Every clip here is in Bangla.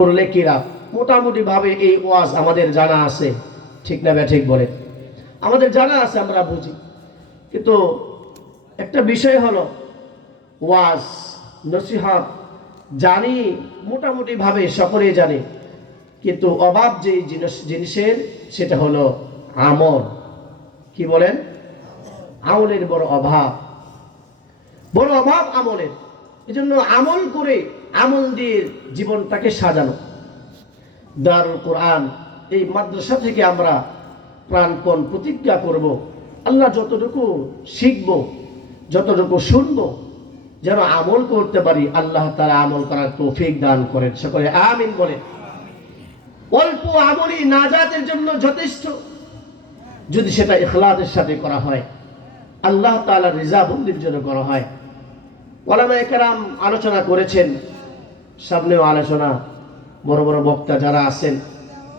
করলে কিরা মোটামুটি ভাবে এই ওয়াজ আমাদের জানা আছে, ঠিক না ঠিক বলে আমাদের জানা আছে, আমরা বুঝি। কিন্তু একটা বিষয় হলো ওয়াজ নসিহত জানি মোটামুটি ভাবে সকলেই জানে, কিন্তু অভাব যে জিনিসের সেটা হলো আমল। কি বলেন? আমলের বড় অভাব আমলের। এজন্য আমল করে আমল দিয়ে জীবনটাকে সাজানো। দারুল কোরআন এই মাদ্রাসা থেকে আমরা প্রাণপণ প্রতিজ্ঞা করব, আল্লাহ যতটুকু শিখব, যতটুকু শুনব, যেন আমল করতে পারি। আল্লাহ তাআলা আমল করার তৌফিক দান করেন, সকলে আমিন বলেন। অল্প আমলই নাজাতের জন্য যথেষ্ট, যদি সেটা ইখলাসের সাথে করা হয়, আল্লাহ তাআলার রিজাবন্দির জন্য করা হয়। ওলামায়ে কেরাম আলোচনা করেছেন, সামনেও আলোচনা, বড় বড় বক্তা যারা আছেন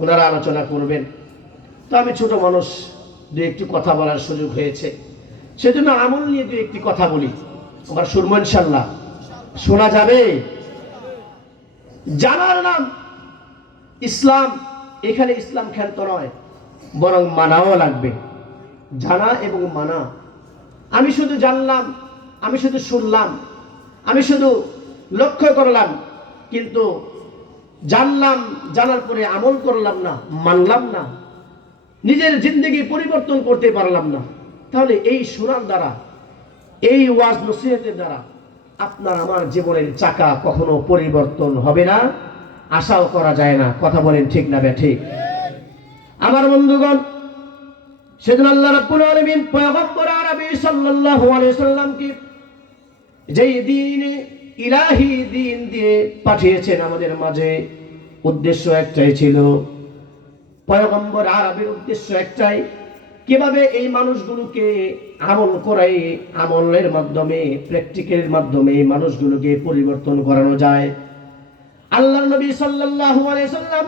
ওনারা আলোচনা করবেন। তো আমি ছোট মানুষ, দু একটি কথা বলার সুযোগ হয়েছে, সেজন্য আমল নিয়ে দু একটি কথা বলি। আমরা শুনবো ইনশাল্লাহ, শোনা যাবে। জানার নাম ইসলাম। এখানে ইসলাম খেলতে নয়, বরং মানাও লাগবে। জানা এবং মানা। আমি শুধু জানলাম, আমি শুধু শুনলাম, আমি শুধু লক্ষ্য করলাম, কিন্তু জানলাম, জানার পরে আমল করলাম না, মানলাম না, নিজের জিন্দেগি পরিবর্তন করতে পারলাম না, তাহলে এই শোনার দ্বারা, এই ওয়াজ নসিহতের দ্বারা আপনার আমার জীবনের চাকা কখনো পরিবর্তন হবে না, আশাও করা যায় না। কথা বলেন ঠিক না ঠিক? আমার বন্ধুগণ, সেদিন আল্লাহ রাব্বুল আলামিন পয়গম্বর আরবি সাল্লাল্লাহু আলাইহি সাল্লামকে যেই দ্বীনে ইলাহি দ্বীন দিয়ে পাঠিয়েছেন আমাদের মাঝে, উদ্দেশ্য একটাই ছিল। পয়গম্বর আরবির উদ্দেশ্য একটাই, কিভাবে এই মানুষগুলোকে আমল করাই, আমলের মাধ্যমে, প্র্যাকটিক্যালের মাধ্যমে মানুষগুলোকে পরিবর্তন করানো যায়। আল্লাহর নবী সাল্লাল্লাহু আলাইহি সাল্লাম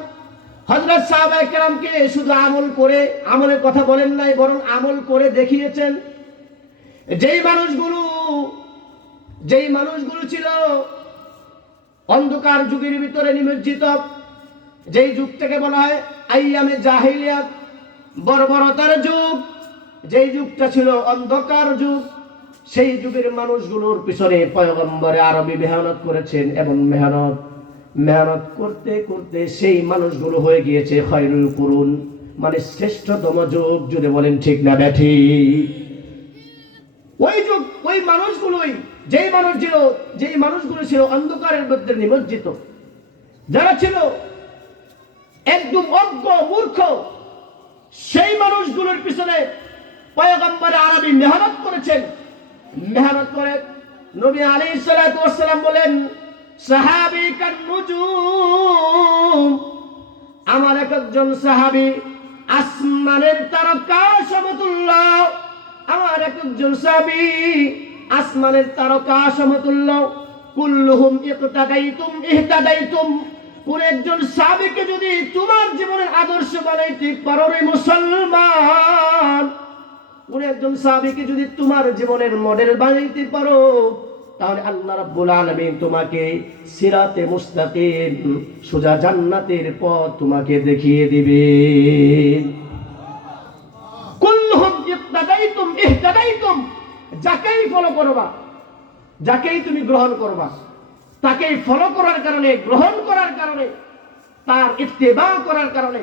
হযরত সাহাবায়ে কেরামকে শুধু আমল করে, আমলের কথা বলেন নাই, বরং আমল করে দেখিয়েছেন। যেই মানুষগুলো ছিল অন্ধকার যুগের ভিতরে নিমজ্জিত, যেই যুগটাকে বলা হয় আইয়ামে জাহিলিয়াত, বর্বরতার যুগ, যেই যুগটা ছিল অন্ধকার যুগ, সেই যুগের মানুষগুলোর পিছনে পয়গম্বর আরবি মেহনত করেছেন, এবং মেহনত করতে করতে সেই মানুষগুলো হয়ে গিয়েছে খায়রুল কুরুন, মানে শ্রেষ্ঠতম যুগ। জুড়ে বলেন ঠিক না ঠিক? ওই যুগ, ওই মানুষগুলোই, যেই মানুষগুলো ছিল অন্ধকারের মধ্যে নিমজ্জিত, যারা ছিল একদম অজ্ঞ মূর্খ, সেই মানুষগুলোর পিছনে পয়গম্বর আরবি মেহনত করেছেন। মেহনত করে নবী আলাইহিস সালাতু ওয়াস সালাম বলেন, সাহাবী কান নুজুম, আমার একজন সাহাবী আসমানের তারকা সমতুল্য, আমার একজন সাহাবী আসমানের তারকা সমতুল্য। কুল্লুহুম ইহতাদাইতুম, কোন একজন সাহাবীকে যদি তোমার জীবনের আদর্শ বানাইতে পারো রে মুসলমান, কোন একজন সাহাবীকে যদি তোমার জীবনের মডেল বানাইতে পারো, তাহলে আল্লাহ রাব্বুল আলামিন তোমাকে সিরাতে মুস্তাকিম, সোজা জান্নাতের পথ তোমাকে দেখিয়ে দিবেন। কুল্লুহুম ইহতাদাইতুম, যাকেই ফলো করবা, যাকেই তুমি গ্রহণ করবা, তাকেই ফলো করার কারণে, গ্রহণ করার কারণে, তার ইত্তেবা করার কারণে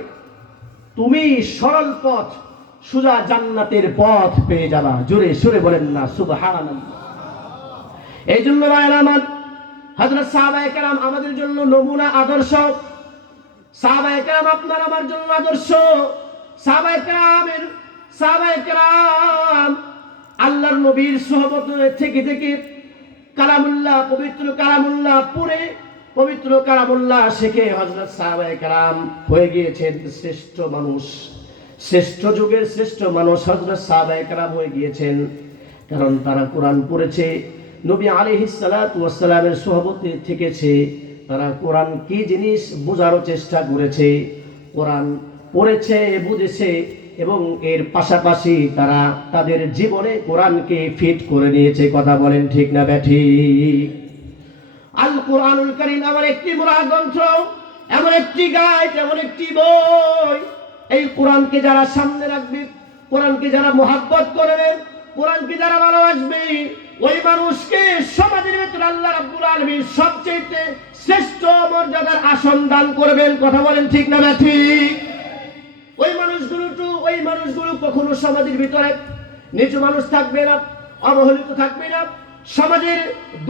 তুমি সরল পথ, সোজা জান্নাতের পথ পেয়ে যাবা। জোরে সুরে বলেন না সুবহানাল্লাহ। এই জন্য ভাইরা আমার, হযরত সাহাবায়ে কেরাম আমাদের জন্য নমুনা, আদর্শ। সাহাবায়ে কেরাম আপনার আমার জন্য আদর্শ। সাহাবায়ে কেরাম আল্লাহর নবীর সুহবত থেকে থেকে কালামুল্লাহ, পবিত্র কালামুল্লাহ পড়ে, পবিত্র কালামুল্লাহ শিখে হযরত সাহাবায়ে কেরাম হয়ে গিয়েছেন শ্রেষ্ঠ মানুষ। শ্রেষ্ঠ যুগের শ্রেষ্ঠ মানুষ হযরত সাহাবায়ে কেরাম হয়ে গিয়েছেন, কারণ তারা কোরআন পড়েছে, নবী আলাইহিস সালাতু ওয়াস সালামের সুহবতে থেকেছে, তারা কোরআন কি জিনিস বোঝার চেষ্টা করেছে, কোরআন পড়েছে, বুঝেছে, এবং এর পাশাপাশি তারা তাদের জীবনে কোরআনকে ফিট করে নিয়েছে। কথা বলেন ঠিক না ঠিক? আল কোরআনুল কারীম আমার একটি মূল গ্রন্থ, এমন একটি গাইড, এমন একটি বই, এই কোরআনকে যারা সামনে রাখবে, কোরআনকে যারা মোহাব্বত করবে, কোরআনকে যারা ভালোবাসবে, ওই মানুষকে সমাজের ভিতরে আল্লাহ রাব্বুল আলামিন সবচেয়ে শ্রেষ্ঠ মর্যাদার আসন দান করবেন। কথা বলেন ঠিক না ঠিক? ওই মানুষগুলো কখনো সমাজের ভিতরে নিচু মানুষ থাকবে না, অবহেলিত থাকবে না। সমাজের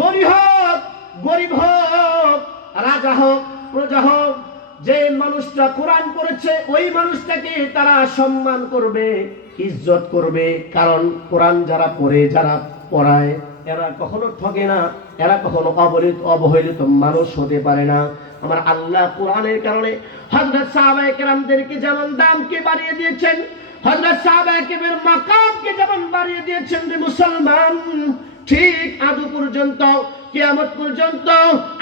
গরিব হোক, রাজা হোক, প্রজা হোক, যে মানুষটা কোরআন পড়েছে ওই মানুষটাকে তারা সম্মান করবে, ইজ্জত করবে। কারণ কোরআন যারা পড়ে, যারা পড়ায়, এরা কখনো ঠকে না, এরা কখনো অবহেলিত মানুষ হতে পারে না। আমার আল্লাহ কোরআনের কারণে হযরত সাহাবায়ে কেরামদেরকে যেমন দামকে বাড়িয়ে দিয়েছেন, হযরত সাহাবায়ে কেরামের মাকামকে যেমন বাড়িয়ে দিয়েছেন যে মুসলমান, ঠিক আজ পর্যন্ত কিয়ামত পর্যন্ত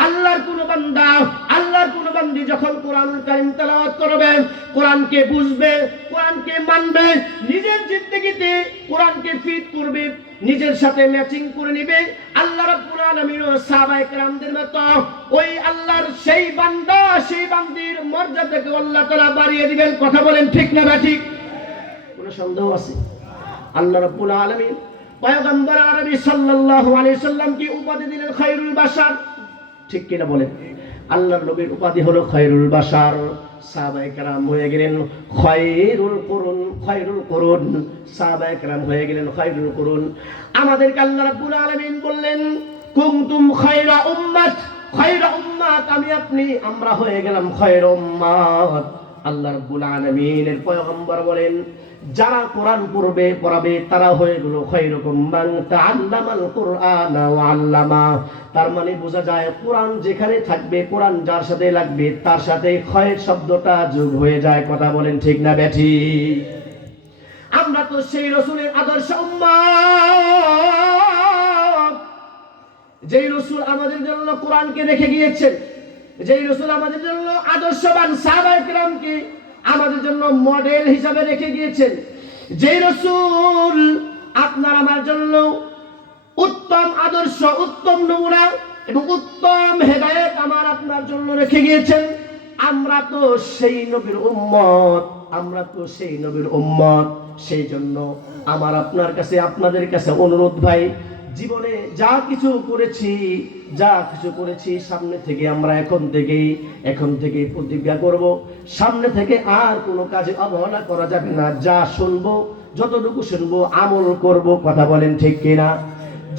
আল্লাহর কোন বান্দা, আল্লাহর কোন বান্দি যখন কোরআনুল কারীম তেলাওয়াত করবে, কোরআনকে বুঝবে, কোরআনকে মানবে, নিজের জিন্দেগিতে কোরআনকে ফিট করবে, নিজের সাথে ম্যাচিং করে নেবে, আল্লাহ রাব্বুল আলামিন ও সাহাবায়ে কেরামদের মতো ওই আল্লাহর সেই বান্দা, সেই বান্দির মর্যাদাকে আল্লাহ তাআলা বাড়িয়ে দিবেন। কথা বলেন ঠিক না ঠিক? কোনো সন্দেহ আছে? আল্লাহ রাব্বুল আলামিন পয়গম্বর আরবি সাল্লাল্লাহু আলাইহি সাল্লামকে উপাধি দিলেন খায়রুল বাশার। ঠিক কিনা বলেন? আল্লাহর নবীর উপাধি হলো খায়রুল বাশার। সাহাবায়ে কেরাম হয়ে গেলেন খায়রুল কুরুন, সাহাবায়ে কেরাম হয়ে গেলেন খায়রুল কুরুন। আমাদেরকে আল্লাহ রাব্বুল আলামিন বললেন কুনতুম খায়রা উম্মাত, আমি আপনি আমরা হয়ে গেলাম খায়রা উম্মাত। আল্লাহ রাব্বুল আলামিনের পয়গম্বর বলেন যারা কোরআন পড়াবে তারা হয়ে গেল খায়রুকুম মান তাআল্লামাল কুরআনা ওয়া আল্লামা। তার মানে বোঝা যায় কোরআন যেখানে থাকবে, কোরআন যার সাথে লাগবে তার সাথে খায়র শব্দটা যোগ হয়ে যায়। কথা বলেন ঠিক না ঠিক? আমরা তো সেই রাসূলের আদর্শ উম্মত, যেই রাসূল আমাদের জন্য কোরআনকে রেখে গিয়েছেন, যেই রাসূল আমাদের জন্য আদর্শবান সাহাবায়ে কেরামকে আমাদের জন্য মডেল হিসাবে রেখে গিয়েছেন, যেই রাসূল আপনার আমার জন্য উত্তম আদর্শ, উত্তম নমুনা এবং উত্তম হেদায়েত আমার আপনার জন্য রেখে গিয়েছেন, আমরা তো সেই নবীর উম্মত, সেই জন্য আমার আপনার কাছে, আপনাদের কাছে অনুরোধ ভাই, জীবনে যা কিছু করেছি সামনে থেকে আমরা এখন থেকে প্রতিজ্ঞা করব, সামনে থেকে আর কোনো কাজে অবহেলা করা যাবে না। যা শুনবো, যতটুকু শুনবো আমল করব। কথা বলেন ঠিক কিনা?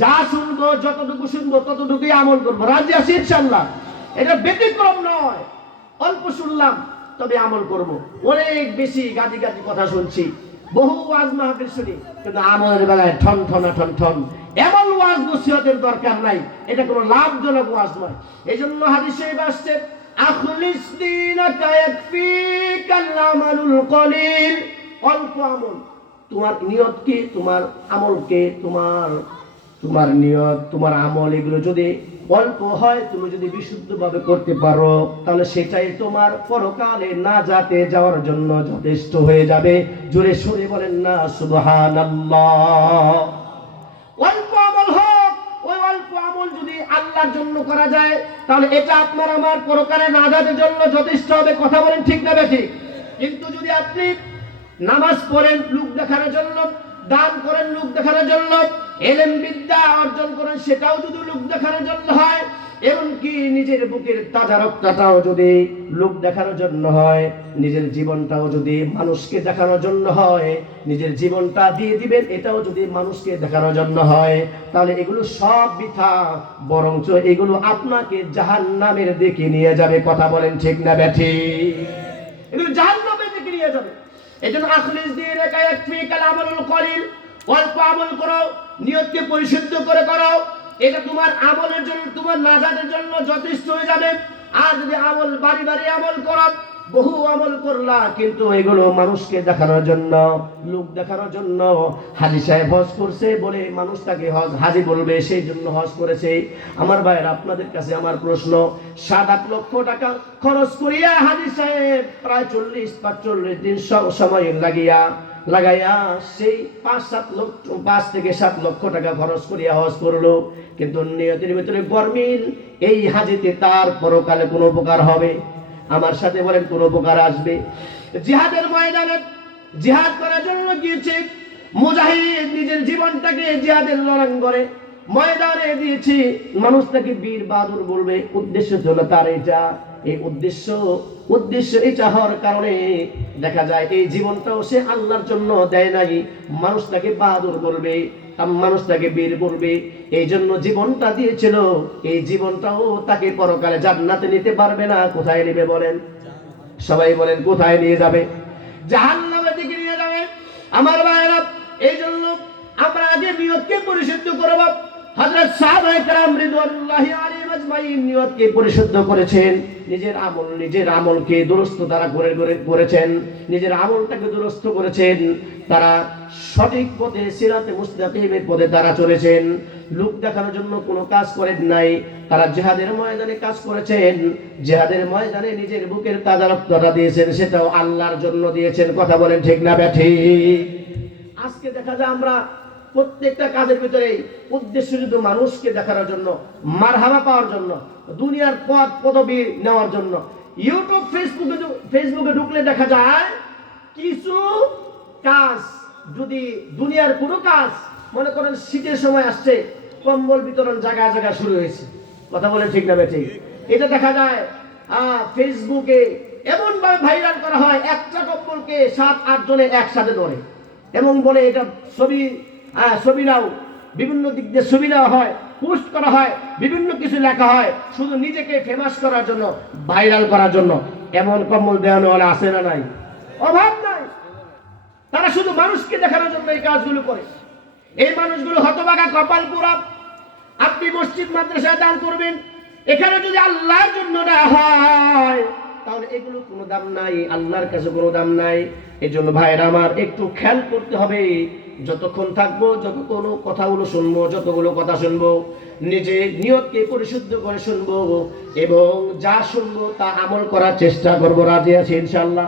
যা শুনবো, যতটুকু শুনবো ততটুকুই আমল করব। রাজি আছি ইনশাআল্লাহ? এটা ব্যতিক্রম নয়। অল্প শুনলাম তবে আমল করব। অনেক বেশি গাদি কথা শুনছি, বহু ওয়াজ মাহফিল শুনি, কিন্তু আমলের বেলায় ঠন এমন ওয়াজ নসিহতের দরকার নাই। এটা কোনো লাভজনক ওয়াজ নয়। এই জন্য হাদিসে আসছে আখলিস দীনাকা ইয়াকফিকাল আমালুল কলিল। অল্প আমল, তোমার নিয়ত কি, তোমার আমল কে, তোমার নিয়ত, তোমার আমল এগুলো যদি অল্প হয়, তুমি যদি বিশুদ্ধভাবে করতে পারো, তাহলে সেটাই তোমার পরকালে নাজাতে যাওয়ার জন্য যথেষ্ট হয়ে যাবে। জোরে সুরে বলেন না সুবহানাল্লাহ। অল্প আমল হোক, ওই অল্প আমল যদি আল্লাহর জন্য করা যায় তাহলে এটা আপনার আমার পরকালে নাজাতের জন্য যথেষ্ট হবে। কথা বলেন ঠিক না ঠিক? কিন্তু যদি আপনি নামাজ পড়েন লোক দেখানোর জন্য, দান করেন লোক দেখানোর জন্য, ইলম বিদ্যা অর্জন করেন সেটাও যদি লোক দেখানোর জন্য হয়, এমনকি নিজের বুকের তাজা রক্তটাও যদি লোক দেখানোর জন্য হয়, নিজের জীবনটাও যদি মানুষকে দেখানোর জন্য হয়, নিজের জীবনটা দিয়ে দিবেন এটাও যদি মানুষকে দেখানোর জন্য হয়, তাহলে এগুলো সব বৃথা, বরঞ্চ এগুলো আপনাকে জাহান্নামের দিকে নিয়ে যাবে। কথা বলেন ঠিক না ঠিক? এগুলো জাহান্নামের দিকে নিয়ে যাবে। এজন্য আখলিস দীনাকা ইয়াকফিকাল আমালুল কলিল, অল্প আমল করো, নিয়তকে পরিশুদ্ধ করে করো, এটা তোমার আমলের জন্য, তোমার নাজাতের জন্য যথেষ্ট হয়ে যাবে। আর যদি আমল বাড়ি আমল করো, বহু আমল করলা কিন্তু এগুলো মানুষকে দেখানোর জন্য, লোক দেখানোর জন্য, হাজী সাহেব হজ করছে বলে মানুষ তাকে হাজী বলবে, সেই জন্য হজ করেছে। আমার ভাইয়ের আপনাদের কাছে আমার প্রশ্ন, 7-8 লক্ষ টাকা খরচ করিয়া হাজী সাহেব প্রায় 40-45 দিন সময় লাগাইয়া সেই 5 থেকে 7 লক্ষ টাকা খরচ করিয়া হজ করলো, কিন্তু নিয়তের ভিতরে গরমিল, এই হাজিতে তার পরকালে কোনো উপকার হবে? আমার সাথে বলেন কোন উপকার আসবে? জিহাদের ময়দানে জিহাদ করার জন্য গিয়েছে মুজাহিদ, নিজের জীবনটাকে জিহাদের রণাঙ্গনে ময়দানে দিয়েছে। মানুষ তাকে বীর বাহাদুর বলবে, উদ্দেশ্য হলো তার এটা। এই উদ্দেশ্য এটা হওয়ার কারণে দেখা যায় এই জীবনটাও সে আল্লাহর জন্য দেয় নাই। মানুষ তাকে বাহাদুর বলবে, মানুষ তাকে বীর বলবে, এই জন্য জীবনটা দিয়েছিল। এই জীবনটাও তাকে পরকালে জান্নাতে নিতে পারবে না। কোথায় নেবে বলেন? সবাই বলেন কোথায় নিয়ে যাবে? জাহান্নামের দিকে নিয়ে যাবে। আমার ভাইরা, এই জন্য আমরা আগে নিয়তকে পরিশুদ্ধ করব। হযরত সাহাবায়ে কেরাম রিদওয়ানুল্লাহি আলাইহিম আজমাইন নিয়তকে পরিশুদ্ধ করেছেন। নিজের আমলকে দুরস্ত তারা করেছেন, নিজের আমলটাকে দুরস্ত করেছেন। তারা সঠিক পথে সিরাতে মুস্তাকিমের পথে তারা চলেছেন। লোক দেখানোর জন্য কোনো কাজ করেন নাই। তারা জিহাদের ময়দানে কাজ করেছেন। জিহাদের ময়দানে নিজের বুকের তাজা রক্তটা দিয়েছেন, সেটাও আল্লাহর জন্য দিয়েছেন। কথা বলেন ঠিক না ব্যাঠিক? আজকে দেখা যায় আমরা প্রত্যেকটা কাজের ভিতরে উদ্দেশ্য শুধু মানুষকে দেখানোর জন্য, মারহাবা পাওয়ার জন্য, দুনিয়ার পদ পদবি নেওয়ার জন্য। ইউটিউব ফেসবুকে ঢুকলে দেখা যায় কিছু কাজ, যদি দুনিয়ার কোনো কাজ, মনে করেন শীতের সময় আসছে, কম্বল বিতরণ জায়গায় জায়গায় শুরু হয়েছে। কথা বলে ঠিক না ঠিক? এটা দেখা যায় ফেসবুকে এমন ভাবে ভাইরাল করা হয়, একটা কম্বলকে 7-8 জনে একসাথে ধরে এবং বলে এটা ছবি নাও, বিভিন্ন দিক দিয়ে ছবি নেওয়া হয়, পোস্ট করা হয়, বিভিন্ন কিছু লেখা হয়, শুধু নিজেকে ফেমাস করার জন্য, ভাইরাল করার জন্য। এমন কম্বল দেওয়ানো হলে আসে না নাই? অভাব নাই। তারা শুধু মানুষকে দেখানোর জন্য এই কাজগুলো করে। এই মানুষগুলো হতভাগা, কপাল পোড়া। আপনি মসজিদ মাদ্রাসায় দান করবেন, এখানে যদি আল্লাহর জন্য না হয় তাহলে এগুলো কোনো দাম নাই, আল্লাহর কাছে কোনো দাম নাই। এই জন্য ভাইরা আমার একটু খেয়াল করতে হবে। যতক্ষণ থাকবো, যত কোনো কথাগুলো শুনবো, যতগুলো কথা শুনবো, নিজে নিয়তকে পরিশুদ্ধ করে শুনবো এবং যা শুনবো তা আমল করার চেষ্টা করবো। রাজি আছি ইনশাআল্লাহ?